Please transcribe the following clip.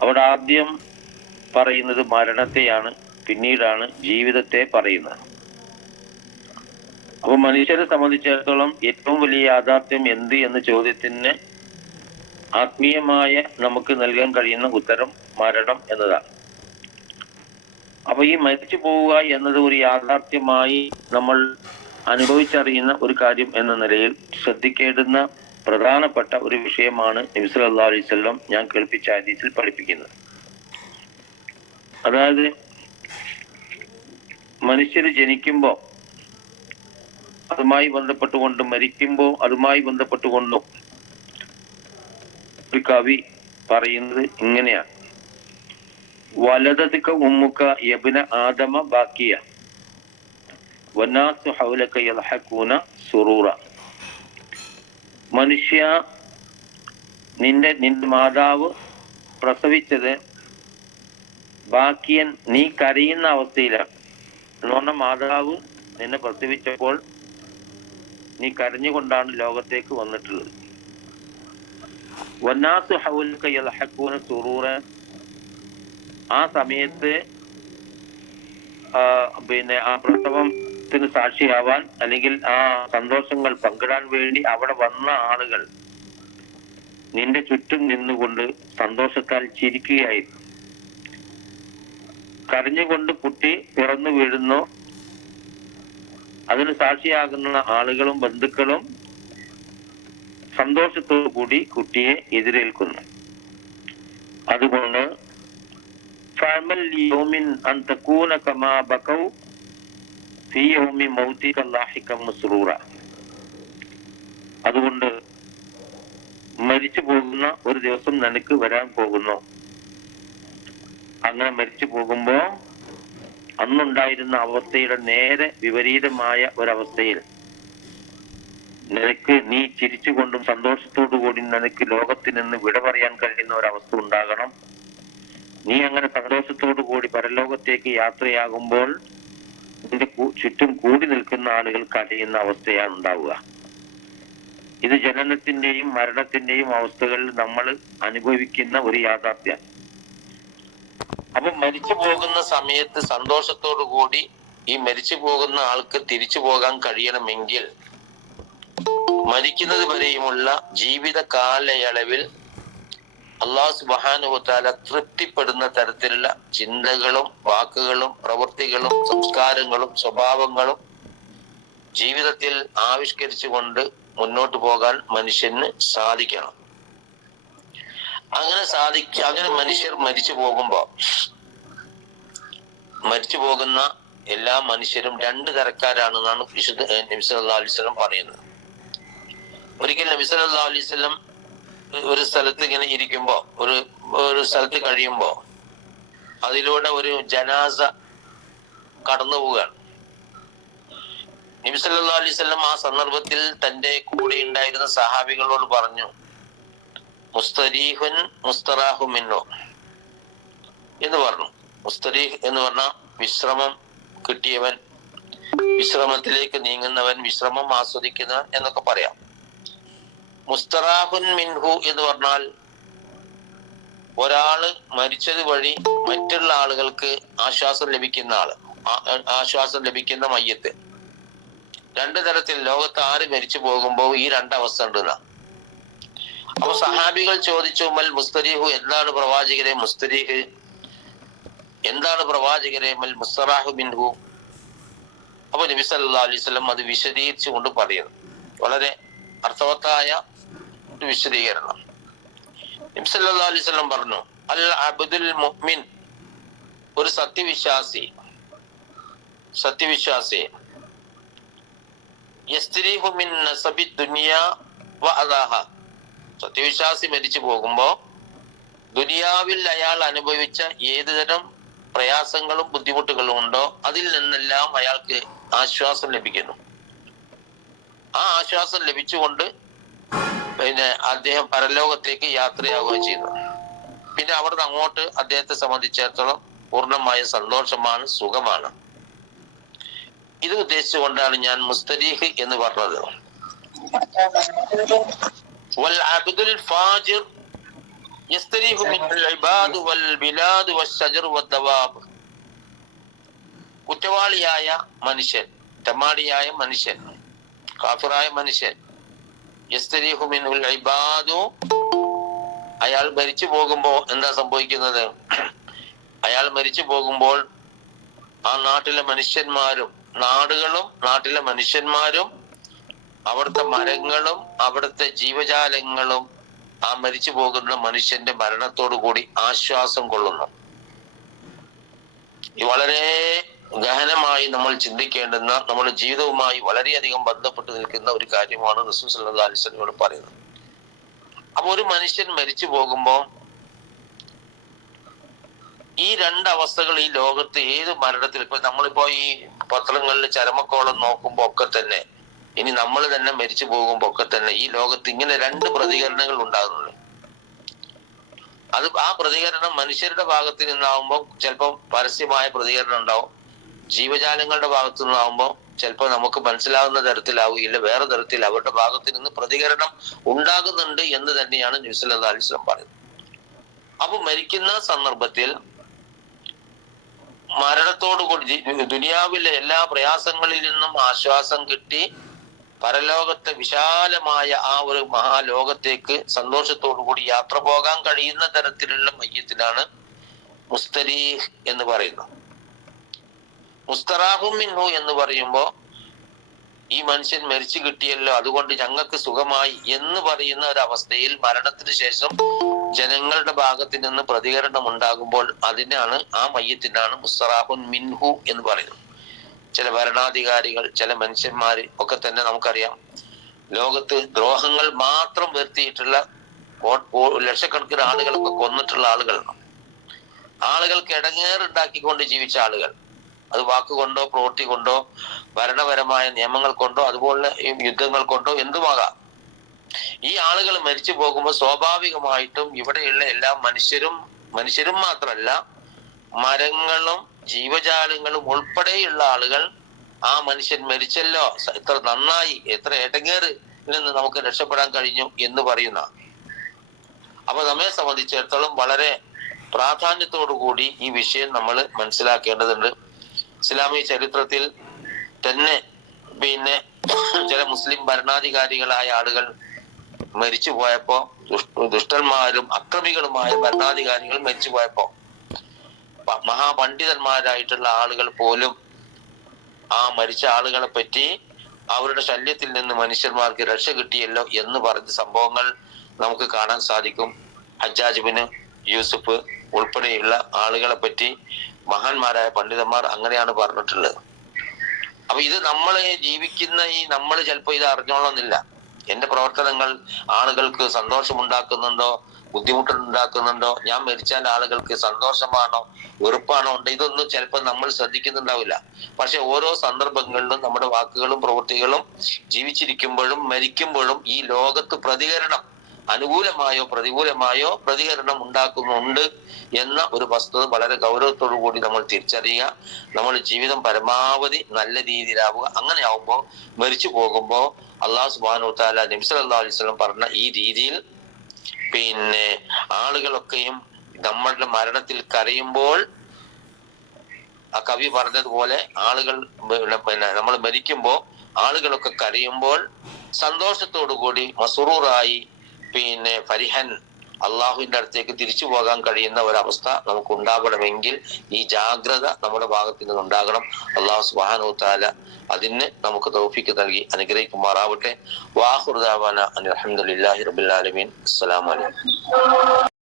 അവിടെ ആദ്യം പറയുന്നത് മരണത്തെയാണ്, പിന്നീടാണ് ജീവിതത്തെ പറയുന്നത്. അപ്പൊ മനുഷ്യരെ സംബന്ധിച്ചിടത്തോളം ഏറ്റവും വലിയ യാഥാർത്ഥ്യം എന്ത് എന്ന ചോദ്യത്തിന് ആത്മീയമായ നമുക്ക് നൽകാൻ കഴിയുന്ന ഉത്തരം മരണം എന്നതാണ്. അപ്പൊ ഈ മരിച്ചു പോവുക എന്നത് ഒരു യാഥാർത്ഥ്യമായി നമ്മൾ അനുഭവിച്ചറിയുന്ന ഒരു കാര്യം എന്ന നിലയിൽ ശ്രദ്ധിക്കേണ്ടുന്ന പ്രധാനപ്പെട്ട ഒരു വിഷയമാണ് നബി സല്ലല്ലാഹു അലൈഹി വസല്ലം ഞാൻ കേൾപ്പിച്ച ഹദീസിൽ പഠിപ്പിക്കുന്നത്. അതായത് മനുഷ്യർ ജനിക്കുമ്പോൾ അതുമായി ബന്ധപ്പെട്ടുകൊണ്ടും മരിക്കുമ്പോൾ അതുമായി ബന്ധപ്പെട്ടുകൊണ്ടും ഒരു കവി പറയുന്നത് ഇങ്ങനെയാണ്: വലതക ഉമ്മുക യബ്ന ആദമ ബാക്കിയ വന്നാസു ഹൗലക യൽഹഖൂന സുറൂറ. മനുഷ്യ, നിന്റെ മാതാവ് പ്രസവിച്ചത് ബാക്കിയൻ, നീ കരയുന്ന അവസ്ഥയിലാണ്. എന്ന് പറഞ്ഞാൽ മാതാവ് നിന്നെ പ്രസവിച്ചപ്പോൾ നീ കരഞ്ഞുകൊണ്ടാണ് ലോകത്തേക്ക് വന്നിട്ടുള്ളത്. വന്നാസു ഹൗലക യൽഹഖൂന സുറൂറ. ആ സമയത്ത് ആ പ്രസവത്തിന് സാക്ഷിയാവാൻ അല്ലെങ്കിൽ ആ സന്തോഷങ്ങൾ പങ്കിടാൻ വേണ്ടി അവിടെ വന്ന ആളുകൾ നിന്റെ ചുറ്റും നിന്നുകൊണ്ട് സന്തോഷത്താൽ ചിരിക്കുകയായിരുന്നു. കരഞ്ഞുകൊണ്ട് കുട്ടി പിറന്നു വീഴുന്നു. അതിന് സാക്ഷിയാകുന്ന ആളുകളും ബന്ധുക്കളും സന്തോഷത്തോടു കൂടി കുട്ടിയെ എതിരേൽക്കുന്നു. അതുകൊണ്ട് ഫഅമൽ യൗമിൻ അൻ തകൂന കമാ ബകൗ ഫീ യൗമി മൗതിക ലാഹികം മസ്റൂറ. അതുകൊണ്ട് മരിച്ചു പോകുന്ന ഒരു ദിവസം നിനക്ക് വരാൻ പോകുന്നു. അങ്ങനെ മരിച്ചു പോകുമ്പോ അന്നുണ്ടായിരുന്ന അവസ്ഥയുടെ നേരെ വിപരീതമായ ഒരവസ്ഥയിൽ നിനക്ക്, നീ ചിരിച്ചുകൊണ്ടും സന്തോഷത്തോടു കൂടി നിനക്ക് ലോകത്തിൽ നിന്ന് വിട പറയാൻ കഴിയുന്ന ഒരവസ്ഥ ഉണ്ടാകണം. നീ അങ്ങനെ സന്തോഷത്തോടു കൂടി പരലോകത്തേക്ക് യാത്രയാകുമ്പോൾ നിന്റെ ചുറ്റും കൂടി നിൽക്കുന്ന ആളുകൾ കരയുന്ന അവസ്ഥയാണ് ഉണ്ടാവുക. ഇത് ജനനത്തിന്റെയും മരണത്തിന്റെയും അവസ്ഥകളിൽ നമ്മൾ അനുഭവിക്കുന്ന ഒരു യാഥാർത്ഥ്യം. അപ്പൊ മരിച്ചു പോകുന്ന സമയത്ത് സന്തോഷത്തോടു കൂടി ഈ മരിച്ചു പോകുന്ന ആൾക്ക് തിരിച്ചു പോകാൻ കഴിയണമെങ്കിൽ മരിക്കുന്നത് വരെയുമുള്ള ജീവിത കാലയളവിൽ അല്ലാഹു സുബ്ഹാനഹു വ തആല തൃപ്തിപ്പെടുന്ന തരത്തിലുള്ള ചിന്തകളും വാക്കുകളും പ്രവൃത്തികളും സംസ്കാരങ്ങളും സ്വഭാവങ്ങളും ജീവിതത്തിൽ ആവിഷ്കരിച്ചുകൊണ്ട് മുന്നോട്ട് പോകാൻ മനുഷ്യന് സാധിക്കണം. അങ്ങനെ മനുഷ്യർ മരിച്ചു പോകുന്ന എല്ലാ മനുഷ്യരും രണ്ട് തരക്കാരാണെന്നാണ് വിശുദ്ധ നബി സല്ലല്ലാഹു അലൈഹി വസല്ലം പറയുന്നത്. ഒരിക്കൽ നബി സല്ലല്ലാഹു അലൈഹി വസല്ലം ഒരു സ്ഥലത്ത് ഇങ്ങനെ ഇരിക്കുമ്പോ, ഒരു സ്ഥലത്ത് കഴിയുമ്പോ അതിലൂടെ ഒരു ജനാസ കടന്നു പോവുകയാണ്. നബി സല്ലല്ലാഹു അലൈഹി വസല്ലം ആ സന്ദർഭത്തിൽ തന്റെ കൂടെ ഉണ്ടായിരുന്ന സഹാബികളോട് പറഞ്ഞു: മുസ്തരീഹുൻ മുസ്തറാഹു മിൻഹു എന്ന് പറഞ്ഞു. മുസ്തരീഹ് എന്ന് പറഞ്ഞാൽ വിശ്രമം കിട്ടിയവൻ, വിശ്രമത്തിലേക്ക് നീങ്ങുന്നവൻ, വിശ്രമം ആസ്വദിക്കുന്നവൻ എന്നൊക്കെ പറയാം. മുസ്തറാഹുൻ മിൻഹു എന്ന് പറഞ്ഞാൽ ഒരാള് മരിച്ചത് വഴി മറ്റുള്ള ആളുകൾക്ക് ആശ്വാസം ലഭിക്കുന്ന മയ്യത്ത്. രണ്ടു തരത്തിൽ ലോകത്ത് ആര് മരിച്ചു പോകുമ്പോൾ ഈ രണ്ടവസ്ഥ ഉണ്ട്. അപ്പൊ സഹാബികൾ ചോദിച്ചു: മൽ മുസ്തരീഹു, എന്താണ് പ്രവാചകരെ മുസ്തരീഹ്, എന്താണ് പ്രവാചകരെ മൽ മുസ്തറാഹു മിൻഹു? അപ്പൊ നബി സല്ലല്ലാഹു അലൈഹി വസല്ലം അത് വിശദീകരിച്ചുകൊണ്ട് പറയുന്നു. വളരെ അർത്ഥവത്തായ ഒരു വിശദീകരണം. നബി സല്ലല്ലാഹു അലൈഹി വസല്ലം പറഞ്ഞു: അൽ അബ്ദുൽ മുഅ്മിൻ, ഒരു സത്യവിശ്വാസി യസ്തരീഹു മിൻ നസബി ദുനിയാ വ അദാഹ. സത്യവിശ്വാസി മരിച്ചു പോകുമ്പോ ദുനിയാവിൽ അയാൾ അനുഭവിച്ച ഏതുതരം പ്രയാസങ്ങളും ബുദ്ധിമുട്ടുകളും ഉണ്ടോ അതിൽ നിന്നെല്ലാം അയാൾക്ക് ആശ്വാസം ലഭിക്കുന്നു. ആ ആശ്വാസം ലഭിച്ചുകൊണ്ട് അദ്ദേഹം പരലോകത്തേക്ക് യാത്രയാവുകയും ചെയ്യുന്നു. പിന്നെ അവിടുന്ന് അങ്ങോട്ട് അദ്ദേഹത്തെ സംബന്ധിച്ചിടത്തോളം പൂർണ്ണമായ സന്തോഷമാണ്, സുഖമാണ്. ഇത് ഉദ്ദേശിച്ചുകൊണ്ടാണ് ഞാൻ മുസ്തരീഹ് എന്ന് പറഞ്ഞത്. വൽ അബ്ദുൽ ഫാജിർ യസ്തരീഹു മിൻഹുൽ ഇബാദു വൽ ബിലാദു വശ്ശജറു വദ്ദവാബ്. കുറ്റവാളിയായ മനുഷ്യൻ, തെമ്മാടിയായ മനുഷ്യൻ, കാഫിറായ മനുഷ്യൻ, യസ്തരീഹു മിൻഹുൽ ഇബാദു, അയാൾ മരിച്ചു പോകുമ്പോ എന്താ സംഭവിക്കുന്നത്? അയാൾ മരിച്ചു പോകുമ്പോൾ ആ നാട്ടിലെ മനുഷ്യന്മാരും നാടുകളും നാട്ടിലെ മനുഷ്യന്മാരും അവിടുത്തെ മരങ്ങളും അവിടുത്തെ ജീവജാലങ്ങളും ആ മരിച്ചു പോകുന്ന മനുഷ്യന്റെ മരണത്തോടു കൂടി ആശ്വാസം കൊള്ളുന്നു. വളരെ ഗഹനമായി നമ്മൾ ചിന്തിക്കേണ്ടുന്ന, നമ്മുടെ ജീവിതവുമായി വളരെയധികം ബന്ധപ്പെട്ട് നിൽക്കുന്ന ഒരു കാര്യമാണ് റസൂൽ സല്ലല്ലാഹു അലൈഹി വസല്ലം പറയുന്നത്. അപ്പൊ ഒരു മനുഷ്യൻ മരിച്ചു പോകുമ്പോ ഈ രണ്ടവസ്ഥകൾ ഈ ലോകത്ത് ഏത് മരണത്തിൽ, ഇപ്പൊ നമ്മളിപ്പോ ഈ പത്രങ്ങളിൽ ചരമക്കോളം നോക്കുമ്പോ ഒക്കെ തന്നെ, ഇനി നമ്മൾ തന്നെ മരിച്ചു പോകുമ്പോ ഒക്കെ തന്നെ ഈ ലോകത്ത് ഇങ്ങനെ രണ്ട് പ്രതികരണങ്ങൾ ഉണ്ടാകുന്നുണ്ട്. അത് ആ പ്രതികരണം മനുഷ്യരുടെ ഭാഗത്ത് നിന്നാവുമ്പോൾ ചിലപ്പോൾ പരസ്യമായ പ്രതികരണം ഉണ്ടാവും, ജീവജാലങ്ങളുടെ ഭാഗത്തു നിന്നാവുമ്പോൾ ചിലപ്പോൾ നമുക്ക് മനസ്സിലാവുന്ന തരത്തിലാവുകയില്ല, വേറെ തരത്തിൽ അവരുടെ ഭാഗത്ത് നിന്ന് പ്രതികരണം ഉണ്ടാകുന്നുണ്ട് എന്ന് തന്നെയാണ് നബി സല്ലല്ലാഹു അലൈഹി വസല്ലം പറയുന്നത്. അപ്പൊ മരിക്കുന്ന സന്ദർഭത്തിൽ മരണത്തോടുകൂടി ദുനിയാവിലെ എല്ലാ പ്രയാസങ്ങളിൽ നിന്നും ആശ്വാസം കിട്ടി പരലോകത്തെ വിശാലമായ ആ ഒരു മഹാലോകത്തേക്ക് സന്തോഷത്തോടു കൂടി യാത്ര പോകാൻ കഴിയുന്ന തരത്തിലുള്ള മയ്യത്തിനാണ് മുസ്തരീഹ് എന്ന് പറയുന്നത്. മുസ്തറാഹും മിൻഹു എന്ന് പറയുമ്പോ ഈ മനുഷ്യൻ മരിച്ചു കിട്ടിയല്ലോ, അതുകൊണ്ട് ഞങ്ങൾക്ക് സുഖമായി എന്ന് പറയുന്ന ഒരവസ്ഥയിൽ മരണത്തിന് ശേഷം ജനങ്ങളുടെ ഭാഗത്ത് നിന്ന് പ്രതികരണം ഉണ്ടാകുമ്പോൾ അതിനാണ്, ആ മയ്യത്തിനാണ് മുസ്തറാഹുൻ മിൻഹു എന്ന് പറയുന്നത്. ചില ഭരണാധികാരികൾ, ചില മനുഷ്യന്മാര് ഒക്കെ തന്നെ നമുക്കറിയാം, ലോകത്ത് ദ്രോഹങ്ങൾ മാത്രം വരുത്തിയിട്ടുള്ള ലക്ഷക്കണക്കിന് ആളുകളൊക്കെ കൊന്നിട്ടുള്ള ആളുകളാണ്. ആളുകൾക്ക് ഇടങ്ങേറുണ്ടാക്കിക്കൊണ്ട് ജീവിച്ച ആളുകൾ, അത് വാക്കുകൊണ്ടോ പ്രവൃത്തി കൊണ്ടോ ഭരണപരമായ നിയമങ്ങൾ കൊണ്ടോ അതുപോലെ യുദ്ധങ്ങൾ കൊണ്ടോ എന്തുമാകാം. ഈ ആളുകൾ മരിച്ചു പോകുമ്പോൾ സ്വാഭാവികമായിട്ടും ഇവിടെയുള്ള എല്ലാ മനുഷ്യരും മാത്രമല്ല മരങ്ങളും ജീവജാലങ്ങളും ഉൾപ്പെടെയുള്ള ആളുകൾ ആ മനുഷ്യൻ മരിച്ചല്ലോ, എത്ര നന്നായി, എത്ര ഇടങ്ങേറിൽ നിന്ന് നമുക്ക് രക്ഷപ്പെടാൻ കഴിഞ്ഞു എന്ന് പറയുന്ന. അപ്പൊ നമ്മെ സംബന്ധിച്ചിടത്തോളം വളരെ പ്രാധാന്യത്തോടു കൂടി ഈ വിഷയം നമ്മൾ മനസ്സിലാക്കേണ്ടതുണ്ട്. ഇസ്ലാമിക ചരിത്രത്തിൽ തന്നെ പിന്നെ ചില മുസ്ലിം ഭരണാധികാരികളായ ആളുകൾ മരിച്ചു പോയപ്പോ, ദുഷ്ടന്മാരും അക്രമികളുമായ ഭരണാധികാരികൾ മരിച്ചു പോയപ്പോ മഹാപണ്ഡിതന്മാരായിട്ടുള്ള ആളുകൾ പോലും ആ മരിച്ച ആളുകളെ പറ്റി അവരുടെ ശല്യത്തിൽ നിന്ന് മനുഷ്യന്മാർക്ക് രക്ഷ കിട്ടിയല്ലോ എന്ന് പറഞ്ഞ സംഭവങ്ങൾ നമുക്ക് കാണാൻ സാധിക്കും. ഹജ്ജാജ് ബിൻ യൂസുഫ് ഉൾപ്പെടെയുള്ള ആളുകളെ പറ്റി മഹാന്മാരായ പണ്ഡിതന്മാർ അങ്ങനെയാണ് പറഞ്ഞിട്ടുള്ളത്. അപ്പൊ ഇത് നമ്മളെ ജീവിക്കുന്ന നമ്മൾ ചിലപ്പോ ഇത് അറിഞ്ഞോളന്നില്ല. എന്റെ പ്രവർത്തനങ്ങൾ ആളുകൾക്ക് സന്തോഷമുണ്ടാക്കുന്നുണ്ടോ, ബുദ്ധിമുട്ടുണ്ടാക്കുന്നുണ്ടോ, ഞാൻ മരിച്ചാൽ ആളുകൾക്ക് സന്തോഷമാണോ വെറുപ്പാണോ ഉണ്ട്, ഇതൊന്നും ചിലപ്പോൾ നമ്മൾ ശ്രദ്ധിക്കുന്നുണ്ടാവില്ല. പക്ഷെ ഓരോ സന്ദർഭങ്ങളിലും നമ്മുടെ വാക്കുകളും പ്രവൃത്തികളും ജീവിച്ചിരിക്കുമ്പോഴും മരിക്കുമ്പോഴും ഈ ലോകത്ത് പ്രതികരണം, അനുകൂലമായോ പ്രതികൂലമായോ പ്രതികരണം ഉണ്ടാക്കുന്നുണ്ട് എന്ന ഒരു വസ്തുത വളരെ ഗൗരവത്തോടു കൂടി നമ്മൾ തിരിച്ചറിയുക. നമ്മൾ ജീവിതം പരമാവധി നല്ല രീതിയിലാവുക. അങ്ങനെ ആവുമ്പോ മരിച്ചു പോകുമ്പോ അല്ലാഹു സുബ്ഹാനഹു വ തആല നബി സല്ലല്ലാഹു അലൈഹി വസല്ലം പറഞ്ഞ ഈ രീതിയിൽ പിന്നെ ആളുകളൊക്കെയും നമ്മളുടെ മരണത്തിൽ കരയുമ്പോൾ, ആ കവി പറഞ്ഞതുപോലെ ആളുകൾ പിന്നെ നമ്മൾ മരിക്കുമ്പോൾ ആളുകളൊക്കെ കരയുമ്പോൾ സന്തോഷത്തോടു കൂടി മസ്റൂറായി പിന്നെ ഫരിഹൻ അള്ളാഹുവിന്റെ അടുത്തേക്ക് തിരിച്ചു പോകാൻ കഴിയുന്ന ഒരവസ്ഥ നമുക്ക് ഉണ്ടാകണമെങ്കിൽ ഈ ജാഗ്രത നമ്മുടെ ഭാഗത്ത് നിന്ന് ഉണ്ടാകണം. അള്ളാഹു സുബ്ഹാനഹു വ തആല അതിന് നമുക്ക് തൗഫീഖ് നൽകി അനുഗ്രഹിക്കുമാറാവട്ടെ. വാഖിറു ദഅവാന അൽഹംദുലില്ലാഹി റബ്ബിൽ ആലമീൻ. അസ്സലാമു അലൈക്കും.